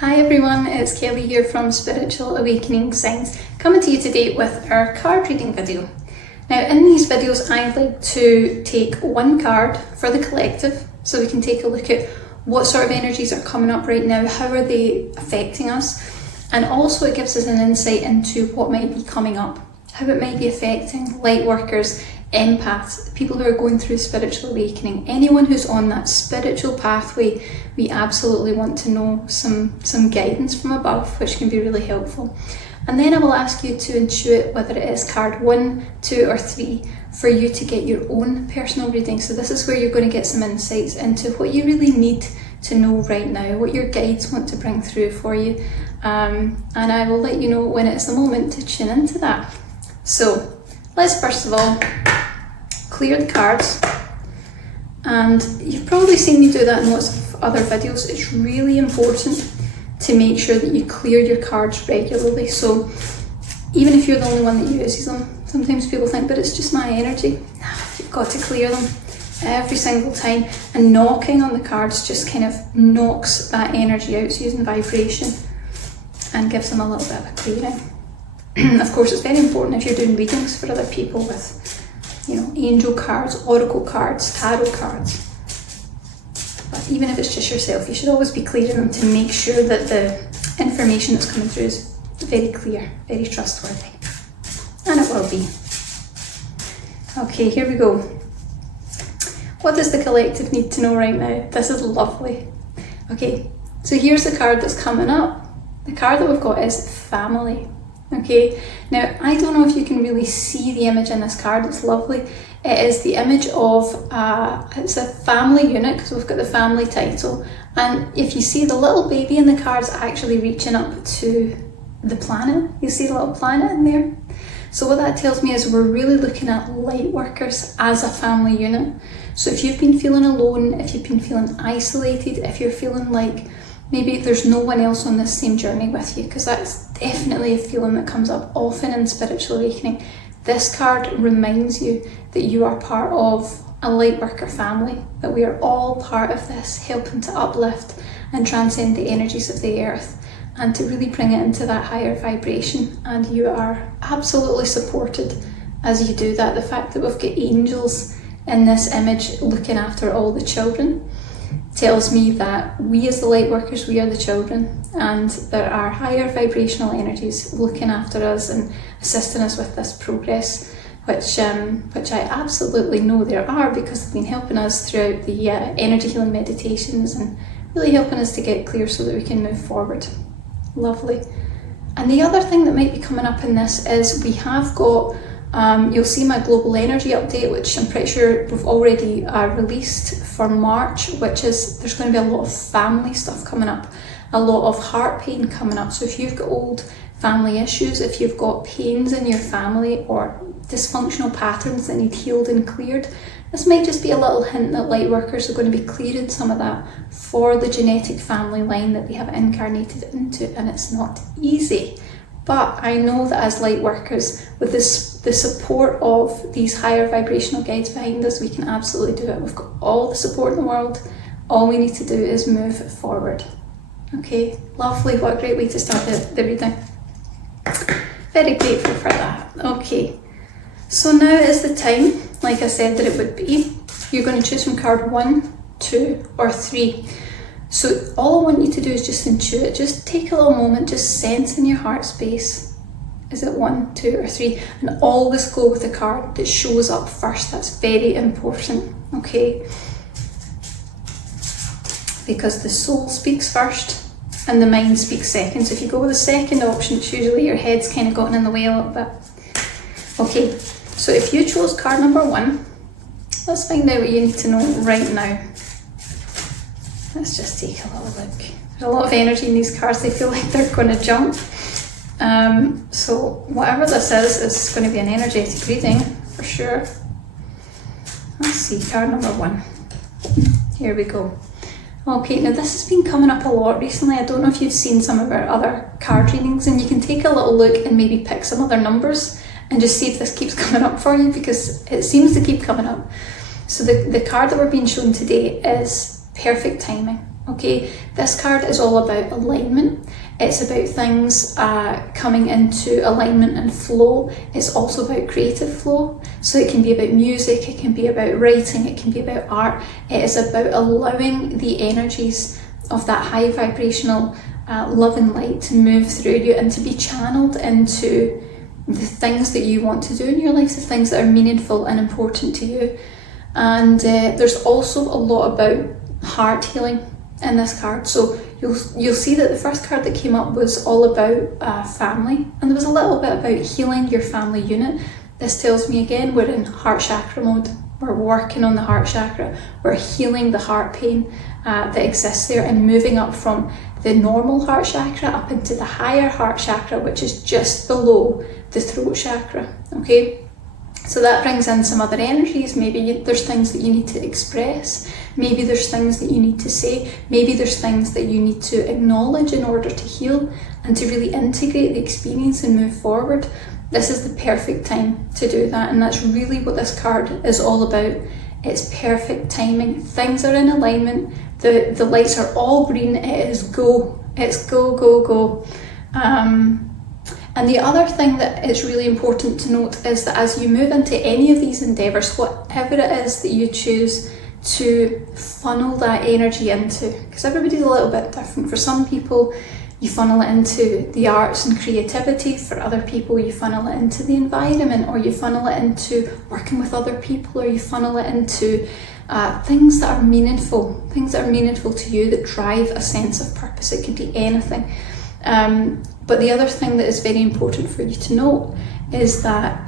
Hi everyone, it's Kelly here from Spiritual Awakening Signs, coming to you today with our card reading video. Now in these videos I like to take one card for the collective so we can take a look at what sort of energies are coming up right now, how are they affecting us, and also it gives us an insight into what might be coming up, how it might be affecting light workers, empaths, people who are going through spiritual awakening, anyone who's on that spiritual pathway. We absolutely want to know some guidance from above, which can be really helpful. And then I will ask you to intuit whether it is card 1, 2 or 3 for you to get your own personal reading. So this is where you're going to get some insights into what you really need to know right now, what your guides want to bring through for you. And I will let you know when it's the moment to tune into that. So let's first of all clear the cards. And you've probably seen me do that in lots of other videos. It's really important to make sure that you clear your cards regularly. So even if you're the only one that uses them, sometimes people think, but it's just my energy. You've got to clear them every single time. And knocking on the cards just kind of knocks that energy out, so using vibration, and gives them a little bit of a clearing. Of course, it's very important if you're doing readings for other people with, angel cards, oracle cards, tarot cards. But even if it's just yourself, you should always be clearing them to make sure that the information that's coming through is very clear, very trustworthy. And it will be. Okay, here we go. What does the collective need to know right now? This is lovely. Okay, so here's the card that's coming up. The card that we've got is family. Okay, now I don't know if you can really see the image in this card. It's lovely. It is the image of it's a family unit, because we've got the family title, and if you see the little baby in the card's actually reaching up to the planet. You see the little planet in there? So what that tells me is we're really looking at light workers as a family unit. So if you've been feeling alone, if you've been feeling isolated, if you're feeling like maybe there's no one else on this same journey with you, because that's definitely a feeling that comes up often in spiritual awakening. This card reminds you that you are part of a light worker family, that we are all part of this, helping to uplift and transcend the energies of the earth and to really bring it into that higher vibration. And you are absolutely supported as you do that. The fact that we've got angels in this image looking after all the children tells me that we as the light workers, we are the children, and there are higher vibrational energies looking after us and assisting us with this progress, which I absolutely know there are, because they've been helping us throughout the energy healing meditations and really helping us to get clear so that we can move forward. Lovely. And the other thing that might be coming up in this is we have got you'll see my global energy update, which I'm pretty sure we've already released for March, which is there's going to be a lot of family stuff coming up, a lot of heart pain coming up. So if you've got old family issues, if you've got pains in your family or dysfunctional patterns that need healed and cleared, this might just be a little hint that light workers are going to be clearing some of that for the genetic family line that they have incarnated into. And it's not easy. But I know that as light workers, with the support of these higher vibrational guides behind us, we can absolutely do it. We've got all the support in the world. All we need to do is move forward. Okay, lovely. What a great way to start the reading. Very grateful for that. Okay, so now is the time, like I said that it would be. You're going to choose from card 1, 2 or 3. So all I want you to do is just intuit, just take a little moment, just sense in your heart space. Is it 1, 2 or 3? And always go with the card that shows up first. That's very important, okay? Because the soul speaks first and the mind speaks second. So if you go with the second option, it's usually your head's kind of gotten in the way a little bit. Okay, so if you chose card number 1, let's find out what you need to know right now. Let's just take a little look. There's a lot of energy in these cards. They feel like they're going to jump. So whatever this is going to be an energetic reading for sure. Let's see, card number 1. Here we go. Okay, now this has been coming up a lot recently. I don't know if you've seen some of our other card readings, and you can take a little look and maybe pick some other numbers and just see if this keeps coming up for you, because it seems to keep coming up. So the card that we're being shown today is perfect timing. Okay, this card is all about alignment. It's about things coming into alignment and flow. It's also about creative flow. So it can be about music, it can be about writing, it can be about art. It is about allowing the energies of that high vibrational love and light to move through you and to be channeled into the things that you want to do in your life, the things that are meaningful and important to you. And there's also a lot about heart healing in this card. So you'll see that the first card that came up was all about family, and there was a little bit about healing your family unit. This tells me again we're in heart chakra mode. We're working on the heart chakra. We're healing the heart pain that exists there and moving up from the normal heart chakra up into the higher heart chakra, which is just below the throat chakra. Okay, so that brings in some other energies. Maybe there's things that you need to express. Maybe there's things that you need to say. Maybe there's things that you need to acknowledge in order to heal and to really integrate the experience and move forward. This is the perfect time to do that, and that's really what this card is all about. It's perfect timing. Things are in alignment. The lights are all green. It is go. It's go, go, go. And the other thing that is really important to note is that as you move into any of these endeavours, whatever it is that you choose to funnel that energy into, because everybody's a little bit different. For some people, you funnel it into the arts and creativity. For other people, you funnel it into the environment, or you funnel it into working with other people, or you funnel it into things that are meaningful to you, that drive a sense of purpose. It could be anything. But the other thing that is very important for you to note is that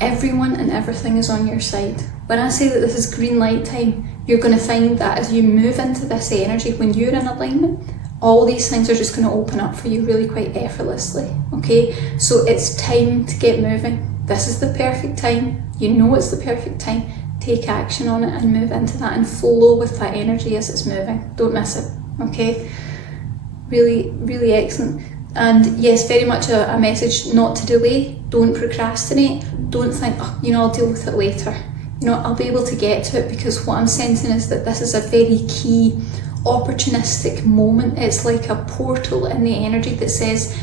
everyone and everything is on your side. When I say that this is green light time, you're going to find that as you move into this energy, when you're in alignment, all these things are just going to open up for you really quite effortlessly. Okay, so it's time to get moving. This is the perfect time. You know it's the perfect time. Take action on it and move into that and flow with that energy as it's moving. Don't miss it. Okay, really, really excellent. And yes, very much a message not to delay. Don't procrastinate. Don't think, oh, I'll deal with it later. I'll be able to get to it, because what I'm sensing is that this is a very key opportunistic moment. It's like a portal in the energy that says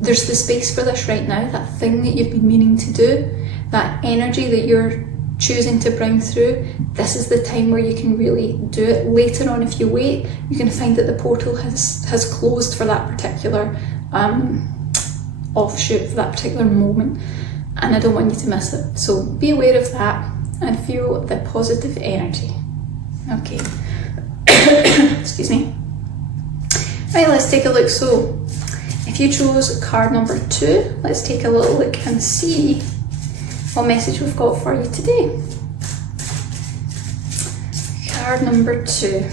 there's the space for this right now, that thing that you've been meaning to do, that energy that you're choosing to bring through. This is the time where you can really do it. Later on, if you wait, you can find that the portal has closed for that particular offshoot, for that particular moment, and I don't want you to miss it. So be aware of that and feel the positive energy. Okay. Excuse me. Right, let's take a look. So if you chose card number 2, let's take a little look and see what message we've got for you today. Card number 2.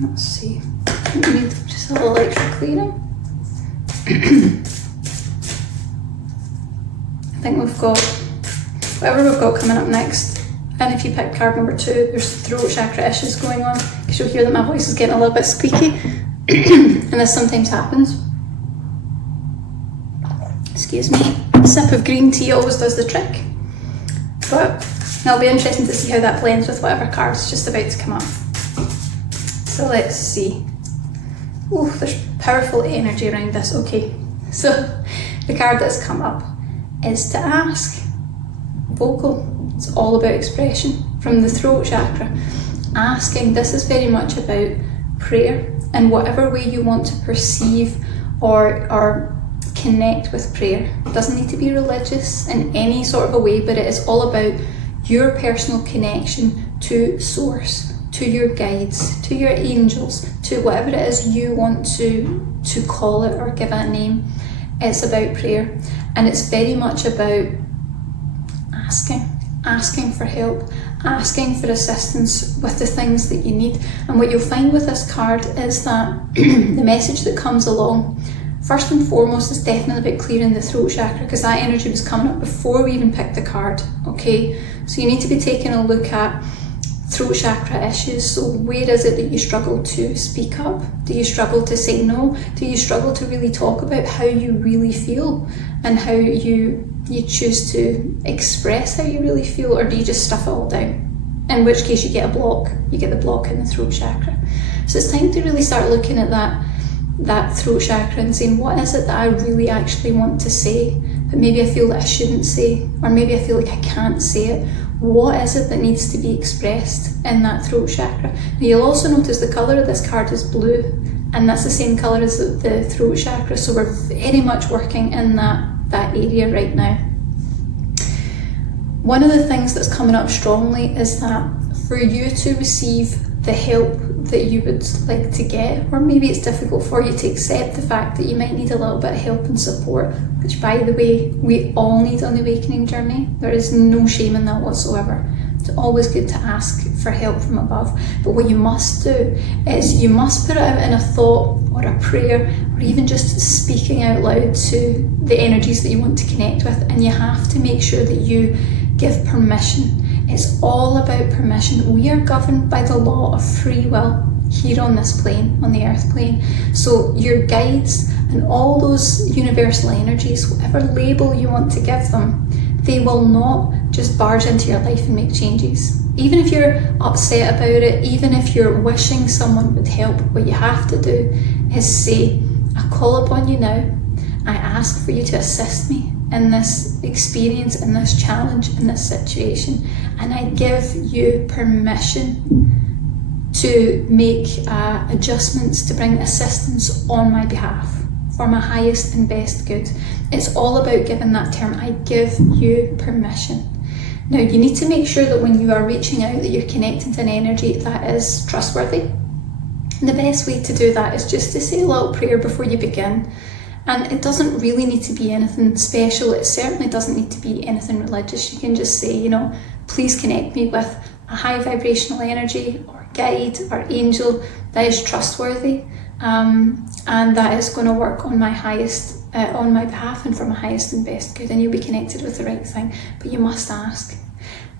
Let's see. We need just a little extra clearing. I think we've got whatever we've got coming up next. And if you pick card number 2, there's throat chakra issues going on, because you'll hear that my voice is getting a little bit squeaky. And this sometimes happens. Excuse me. A sip of green tea always does the trick. But it'll be interesting to see how that blends with whatever card's just about to come up. So let's see. Oh, there's powerful energy around this. Okay, so the card that's come up is to ask. Vocal. It's all about expression from the throat chakra. Asking. This is very much about prayer, and whatever way you want to perceive or connect with prayer. It doesn't need to be religious in any sort of a way, but it is all about your personal connection to source, to your guides, to your angels, to whatever it is you want to call it or give it a name. It's about prayer, and it's very much about asking for help, asking for assistance with the things that you need. And what you'll find with this card is that the message that comes along, first and foremost, is definitely about clearing the throat chakra, because that energy was coming up before we even picked the card. Okay, so you need to be taking a look at throat chakra issues. So where is it that you struggle to speak up? Do you struggle to say no? Do you struggle to really talk about how you really feel and how you choose to express how you really feel, or do you just stuff it all down in which case you get a block. You get the block in the throat chakra. So it's time to really start looking at that throat chakra and saying, what is it that I really actually want to say, but maybe I feel that I shouldn't say, or maybe I feel like I can't say it. What is it that needs to be expressed in that throat chakra? Now you'll also notice the colour of this card is blue, and that's the same colour as the throat chakra, so we're very much working in that area right now. One of the things that's coming up strongly is that for you to receive the help that you would like to get, or maybe it's difficult for you to accept the fact that you might need a little bit of help and support, which by the way, we all need on the awakening journey. There is no shame in that whatsoever. It's always good to ask for help from above, but what you must do is you must put it out in a thought or a prayer, or even just speaking out loud to the energies that you want to connect with, and you have to make sure that you give permission. It's all about permission. We are governed by the law of free will here on this plane, on the earth plane. So your guides and all those universal energies, whatever label you want to give them, they will not just barge into your life and make changes. Even if you're upset about it, even if you're wishing someone would help, what you have to do is say, I call upon you now. I ask for you to assist me in this experience, in this challenge, in this situation, and I give you permission to make adjustments, to bring assistance on my behalf for my highest and best good. It's all about giving that term, I give you permission. Now you need to make sure that when you are reaching out that you're connecting to an energy that is trustworthy. And the best way to do that is just to say a little prayer before you begin. And it doesn't really need to be anything special. It certainly doesn't need to be anything religious. You can just say, please connect me with a high vibrational energy or guide or angel that is trustworthy, and that is going to work on my highest, on my behalf and for my highest and best good, and you'll be connected with the right thing. But you must ask.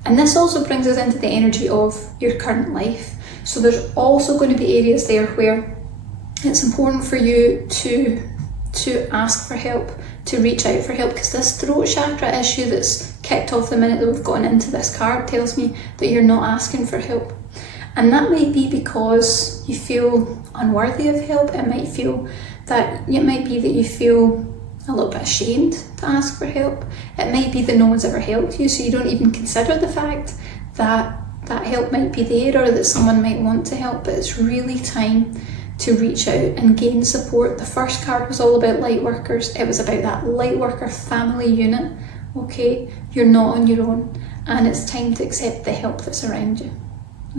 And this also brings us into the energy of your current life. So there's also going to be areas there where it's important for you to ask for help, to reach out for help, because this throat chakra issue that's kicked off the minute that we've gotten into this card tells me that you're not asking for help. And that might be because you feel unworthy of help. It might be that you feel a little bit ashamed to ask for help. It might be that no one's ever helped you, so you don't even consider the fact that that help might be there or that someone might want to help. But it's really time to reach out and gain support. The first card was all about light workers. It was about that light worker family unit. Okay, you're not on your own, and it's time to accept the help that's around you.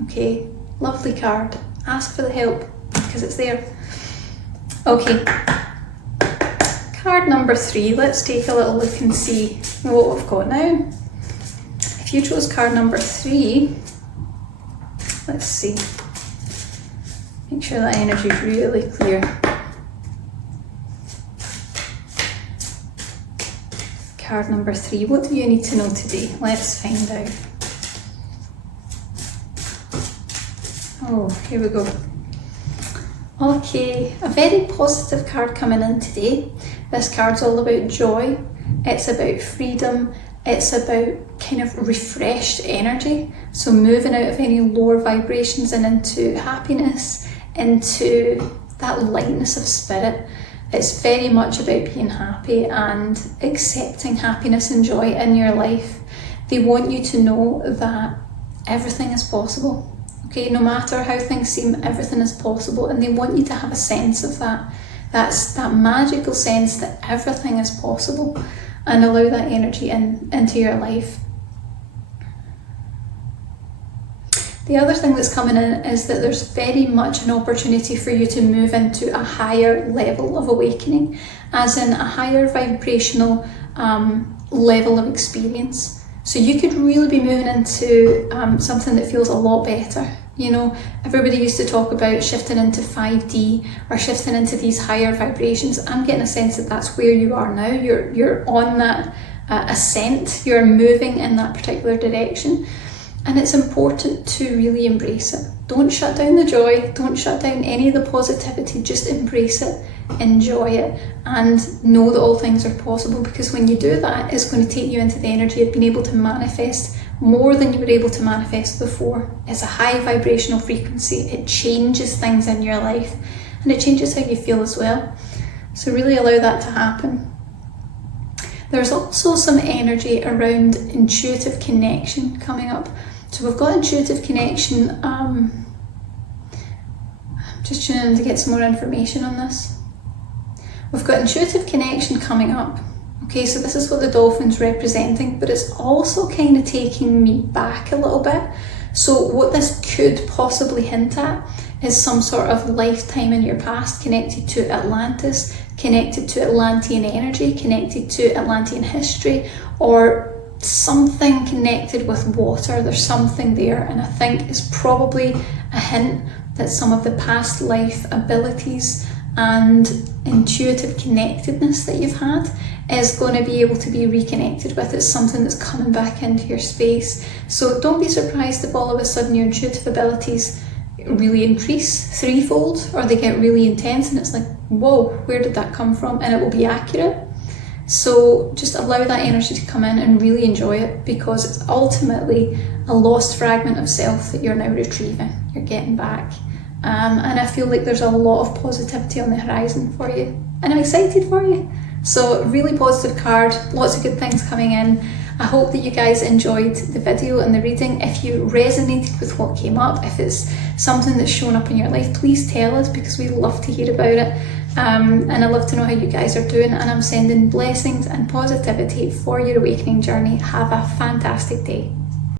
Okay, lovely card. Ask for the help because it's there. Okay, card number 3. Let's take a little look and see what we've got now. If you chose card number 3, let's see. Make sure that energy is really clear. Card number 3. What do you need to know today? Let's find out. Oh, here we go. Okay, a very positive card coming in today. This card's all about joy. It's about freedom. It's about kind of refreshed energy. So moving out of any lower vibrations and into happiness, into that lightness of spirit. It's very much about being happy and accepting happiness and joy in your life. They want you to know that everything is possible. Okay, no matter how things seem, everything is possible, and they want you to have a sense of that. That's that magical sense that everything is possible, and allow that energy into your life. The other thing that's coming in is that there's very much an opportunity for you to move into a higher level of awakening, as in a higher vibrational level of experience. So you could really be moving into something that feels a lot better. Everybody used to talk about shifting into 5D or shifting into these higher vibrations. I'm getting a sense that that's where you are now. You're on that ascent. You're moving in that particular direction. And it's important to really embrace it. Don't shut down the joy. Don't shut down any of the positivity. Just embrace it, enjoy it, and know that all things are possible, because when you do that, it's going to take you into the energy of being able to manifest more than you were able to manifest before. It's a high vibrational frequency. It changes things in your life, and it changes how you feel as well. So really allow that to happen. There's also some energy around intuitive connection coming up. So we've got intuitive connection. I'm just tuning in to get some more information on this. We've got intuitive connection coming up. Okay, so this is what the dolphin's representing, but it's also kind of taking me back a little bit. So what this could possibly hint at is some sort of lifetime in your past connected to Atlantis, connected to Atlantean energy, connected to Atlantean history, or something connected with water. There's something there, and I think it's probably a hint that some of the past life abilities and intuitive connectedness that you've had is going to be able to be reconnected with. It's something that's coming back into your space. So don't be surprised if all of a sudden your intuitive abilities really increase threefold, or they get really intense and it's like, whoa, where did that come from? And it will be accurate. So just allow that energy to come in and really enjoy it, because it's ultimately a lost fragment of self that you're now retrieving, you're getting back. And I feel like there's a lot of positivity on the horizon for you, and I'm excited for you. So really positive card, lots of good things coming in. I hope that you guys enjoyed the video and the reading. If you resonated with what came up, if it's something that's shown up in your life, please tell us, because we love to hear about it. And I love to know how you guys are doing, and I'm sending blessings and positivity for your awakening journey. Have a fantastic day.